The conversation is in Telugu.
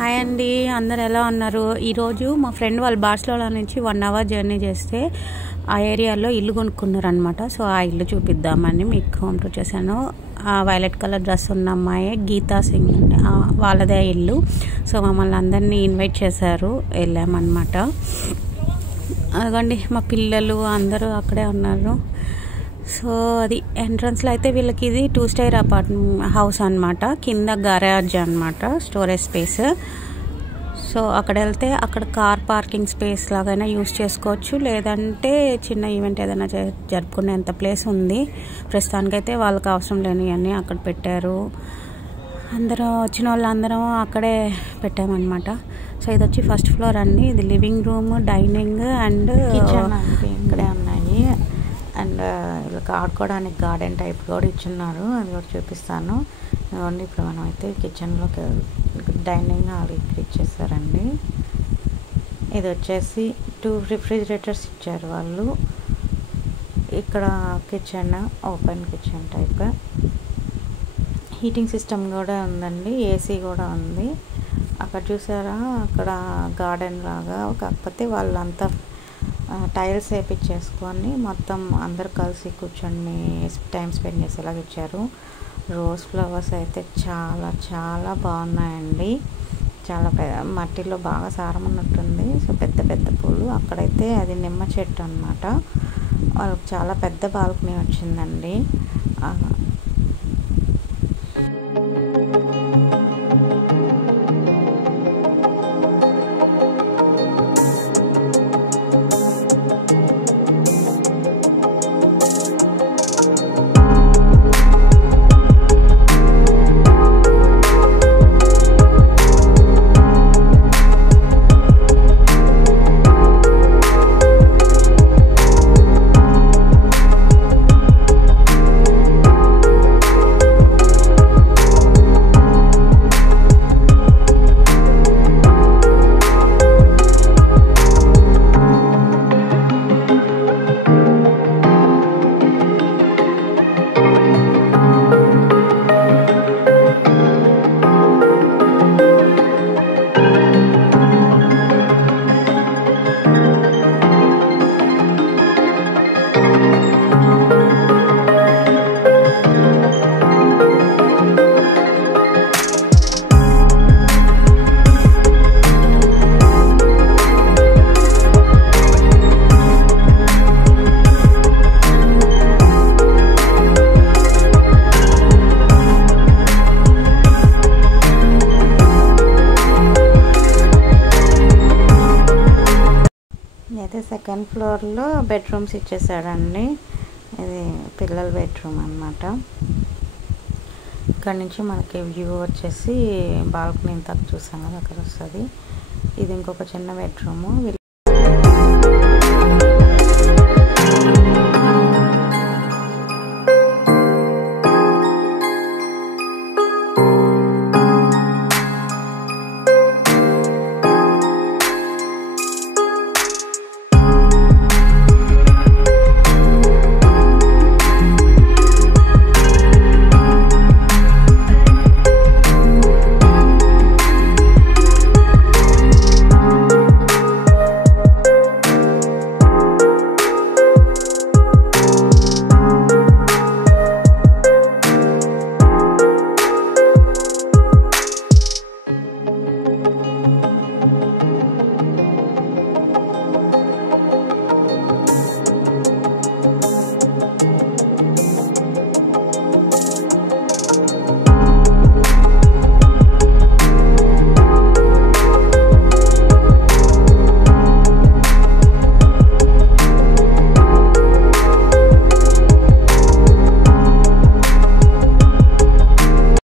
హాయ్ అండి, అందరు ఎలా ఉన్నారు? ఈరోజు మా ఫ్రెండ్ వాళ్ళు బార్సిలోనా నుంచి 1 అవర్ జర్నీ చేస్తే ఆ ఏరియాలో ఇల్లు కొనుక్కున్నారు అనమాట. సో ఆ ఇల్లు చూపిద్దామని మీకు హోమ్ టూర్ చేశాను. వైలెట్ కలర్ డ్రెస్ ఉన్న అమ్మాయి గీతా సింగ్ వాళ్ళదే ఇల్లు. సో మమ్మల్ని అందరినీ ఇన్వైట్ చేశారు, వెళ్ళామన్నమాట. అదిగోండి మా పిల్లలు అందరూ అక్కడే ఉన్నారు. సో అది ఎంట్రన్స్లో అయితే వీళ్ళకి ఇది 2 స్టైర్ హౌస్ అనమాట. కింద గరాజ్ అనమాట, స్టోరేజ్ స్పేస్. సో అక్కడ వెళ్తే అక్కడ కార్ పార్కింగ్ స్పేస్ లాగైనా యూస్ చేసుకోవచ్చు, లేదంటే చిన్న ఈవెంట్ ఏదైనా జరుపుకునేంత ప్లేస్ ఉంది. ప్రస్తుతానికైతే వాళ్ళకి అవసరం లేనివన్నీ అక్కడ పెట్టారు. అందరూ వచ్చిన వాళ్ళందరం అక్కడే పెట్టామన్నమాట. సో ఇది వచ్చి ఫస్ట్ ఫ్లోర్ అండి. ఇది living room, dining and kitchen అంటే ఇక్కడే ఉన్నాయి. అండ్ వీళ్ళకి ఆడుకోవడానికి గార్డెన్ టైప్ కూడా ఇచ్చున్నారు, అది కూడా చూపిస్తాను. ఓన్లీ ఇప్పుడు మనం అయితే కిచెన్లోకి డైనింగ్ హాల్ ఇక్కడ ఇచ్చేసారండి. ఇది వచ్చేసి 2 రిఫ్రిజిరేటర్స్ ఇచ్చారు వాళ్ళు. ఇక్కడ kitchen open kitchen type, heating system కూడా ఉందండి, ఏసీ కూడా ఉంది. అక్కడ చూసారా, అక్కడ గార్డెన్ లాగా, కాకపోతే వాళ్ళంతా టైల్స్ వేపించేసుకొని మొత్తం అందరు కలిసి కూర్చొని టైం స్పెండ్ చేసేలాగా ఇచ్చారు. రోజ్ ఫ్లవర్స్ అయితే చాలా చాలా బాగున్నాయండి. చాలా మట్టిలో బాగా సారం ఉన్నట్టుంది. సో పెద్ద పెద్ద పూలు. అక్కడైతే అది నిమ్మ చెట్టు అనమాట. వాళ్ళకి చాలా పెద్ద బాల్కనీ వచ్చిందండి. అయితే సెకండ్ ఫ్లోర్లో బెడ్రూమ్స్ ఇచ్చేసాడండి. ఇది పిల్లల బెడ్రూమ్ అన్నమాట. ఇక్కడ నుంచి మనకి వ్యూ వచ్చేసి బాల్కనీ ఇంతకు చూసాం కదా, అక్కడ వస్తుంది. ఇది ఇంకొక చిన్న బెడ్రూము.